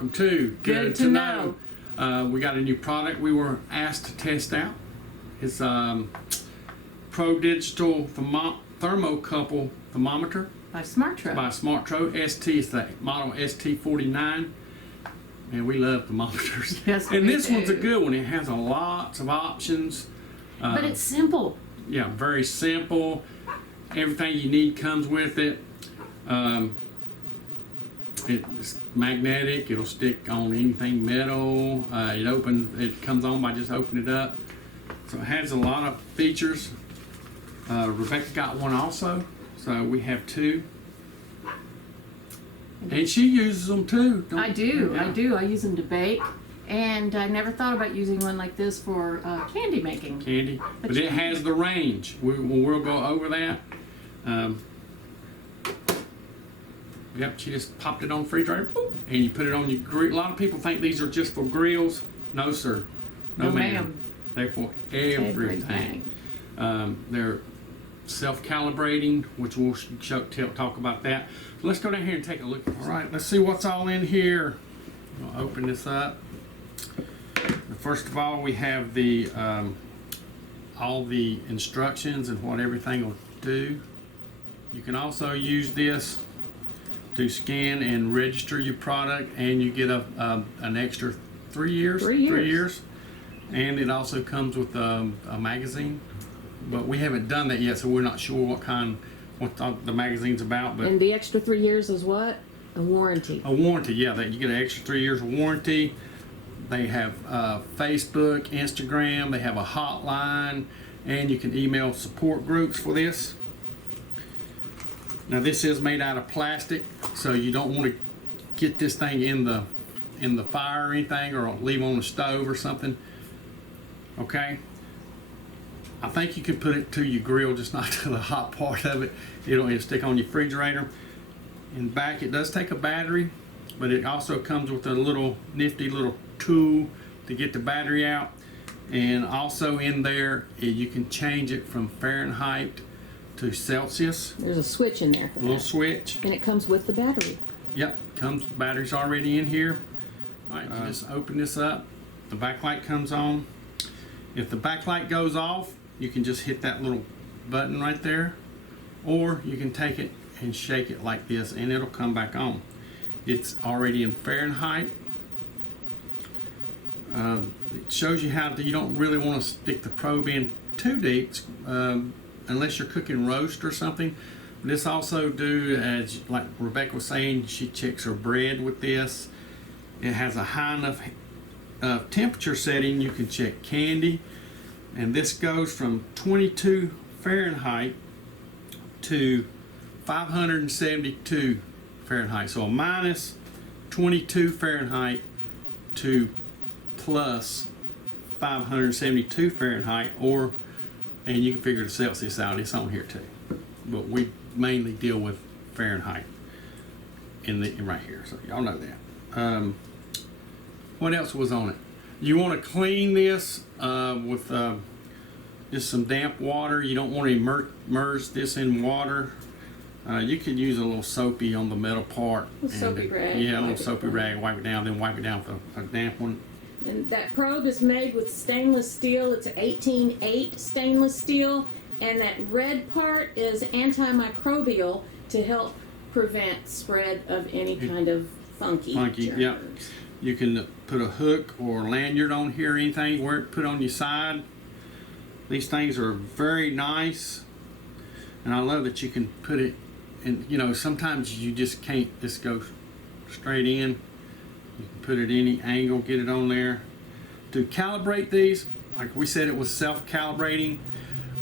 welcome to Good to Know. We got a new product we were asked to test out. It's Pro Digital Thermocouple Thermometer By SMARTRO. by SMARTRO ST. It's the model ST49. And we love thermometers. Yes, and we this do. one's a good one. It has lots of options. But it's simple. Yeah, very simple. Everything you need comes with it. It's magnetic. It'll stick on anything metal. It comes on by just opening it up. So it has a lot of features. Rebecca got one also, so we have two. And she uses them too. I do. Yeah. I do. I use them to bake. And I never thought about using one like this for candy making. Candy, but it has the range. We'll go over that. Yep, she just popped it on the refrigerator, boop, and you put it on your grill. A lot of people think these are just for grills. No, sir. No, ma'am. They're for everything. They're self-calibrating, which we'll talk about that. So let's go down here and take a look. All right, let's see what's all in here. I'll open this up. First of all, we have the all the instructions and what everything will do. You can also use this to scan and register your product, and you get an extra 3 years. 3 years. 3 years. And it also comes with a magazine, but we haven't done that yet, so we're not sure what the magazine's about. But And the extra 3 years is what? A warranty. a warranty, yeah, that you get an extra 3 years of warranty. They have Facebook, Instagram, they have a hotline, and you can email support groups for this. Now this is made out of plastic, so you don't want to get this thing in the fire or anything, or leave on the stove or something. Okay? I think you can put it to your grill, just not to the hot part of it. It'll stick on your refrigerator. In back, it does take a battery, but it also comes with a little nifty little tool to get the battery out. And also in there, you can change it from Fahrenheit to Celsius. There's a switch in there for A little that. switch. And it comes with the battery. Yep, battery's already in here. All right, you just open this up. The backlight comes on. If the backlight goes off, you can just hit that little button right there, or you can take it and shake it like this and it'll come back on. It's already in Fahrenheit. It shows you how you don't really want to stick the probe in too deep unless you're cooking roast or something. This also as like Rebecca was saying, she checks her bread with this. It has a high enough temperature setting you can check candy, and this goes from 22 Fahrenheit to 572 Fahrenheit. So a minus 22 Fahrenheit to plus 572 Fahrenheit, and you can figure the Celsius out. It's on here too, but we mainly deal with Fahrenheit right here. So y'all know that. What else was on it? You want to clean this with just some damp water. You don't want to immerse this in water. You could use a little soapy on the metal part. A soapy rag. Yeah, a little soapy rag. Wipe it down, then wipe it down with a damp one. And that probe is made with stainless steel. It's 18-8 stainless steel. And that red part is antimicrobial to help prevent spread of any kind of funky germs. Yep. You can put a hook or lanyard on here, anything, wear it, put on your side. These things are very nice, and I love that you can put it in. Sometimes you just can't just go straight in. You can put it any angle, get it on there. To calibrate these, like we said, it was self-calibrating.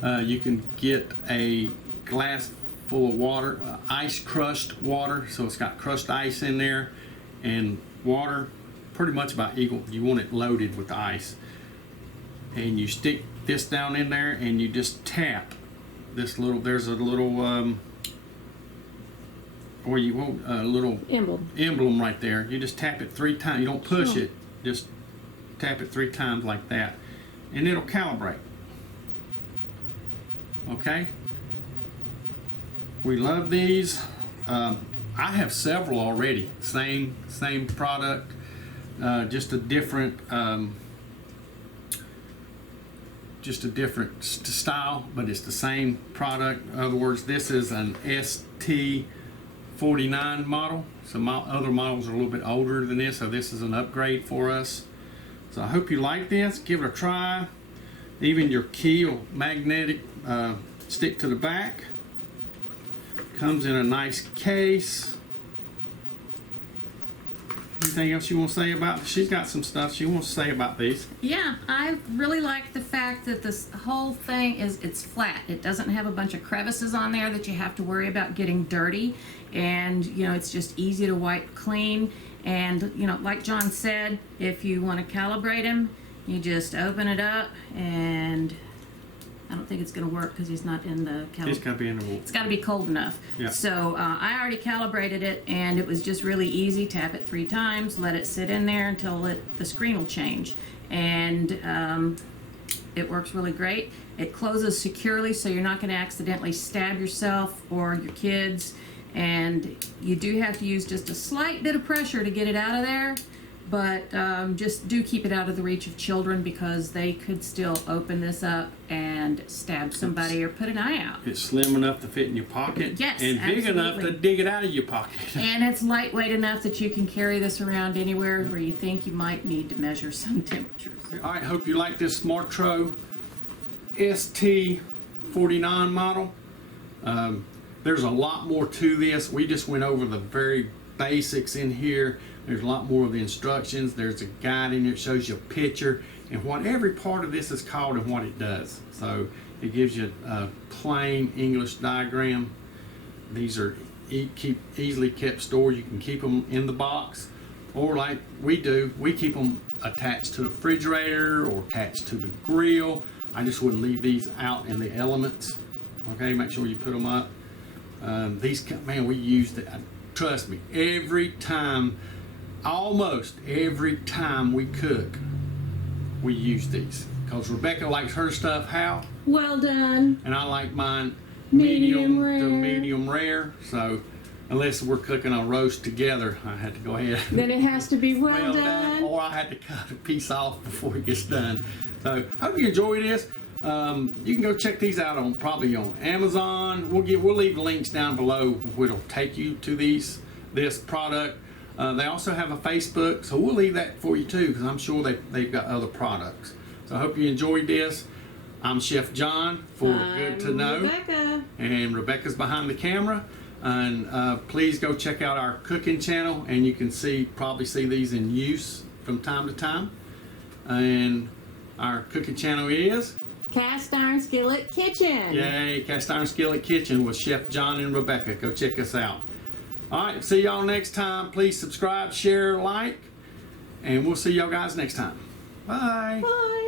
You can get a glass full of water, ice crushed water, so it's got crushed ice in there, and water pretty much about equal. You want it loaded with ice, and you stick this down in there and you just tap this little, there's a little or you want a little emblem right there. You just tap it 3 times. You don't push it, just tap it 3 times like that, and it'll calibrate. Okay, we love these. I have several already, same product. just a different style, but it's the same product. In other words, this is an ST49 model. So my other models are a little bit older than this, so this is an upgrade for us. So I hope you like this. Give it a try. Even your key will magnetic stick to the back. Comes in a nice case. Anything else you want to say about? She's got some stuff she wants to say about these. Yeah, I really like the fact that this whole thing it's flat. It doesn't have a bunch of crevices on there that you have to worry about getting dirty, and it's just easy to wipe clean. And like John said, if you want to calibrate him, you just open it up, and I don't think it's going to work because he's not in the calibrator. It's got to be in the water. It's got to be cold enough. Yeah. So I already calibrated it, and it was just really easy. Tap it 3 times, let it sit in there until the screen will change, and it works really great. It closes securely, so you're not going to accidentally stab yourself or your kids. And you do have to use just a slight bit of pressure to get it out of there, but just do keep it out of the reach of children, because they could still open this up and stab somebody or put an eye out. It's slim enough to fit in your pocket. Yes, and big enough to absolutely. dig it out of your pocket. And it's lightweight enough that you can carry this around anywhere where you think you might need to measure some temperatures. All right, hope you like this SMARTRO ST49 model. There's a lot more to this. We just went over the very basics in here. There's a lot more of the instructions. There's a guide in here that shows you a picture and what every part of this is called and what it does. So it gives you a plain English diagram. These are easily kept stored. You can keep them in the box, or like we do, we keep them attached to the refrigerator or attached to the grill. I just wouldn't leave these out in the elements. Okay, make sure you put them up. Man, we used it. Trust me, almost every time we cook, we use these. Because Rebecca likes her stuff how? Well done. And I like mine Medium rare. to medium rare. So unless we're cooking a roast together, I had to go ahead. Then it has to be well done. Or I had to cut a piece off before it gets done. So hope you enjoy this. You can go check these out probably on Amazon. We'll leave the links down below where it'll take you to this product. They also have a Facebook, so we'll leave that for you too, because I'm sure they've got other products. So I hope you enjoyed this. I'm Chef John for Good to Know, Rebecca. and Rebecca's behind the camera. And please go check out our cooking channel, and you can probably see these in use from time to time. And our cooking channel is Cast Iron Skillet Kitchen. Yay, Cast Iron Skillet Kitchen with Chef John and Rebecca. Go check us out. All right, see y'all next time. Please subscribe, share, like, and we'll see y'all guys next time. Bye. Bye.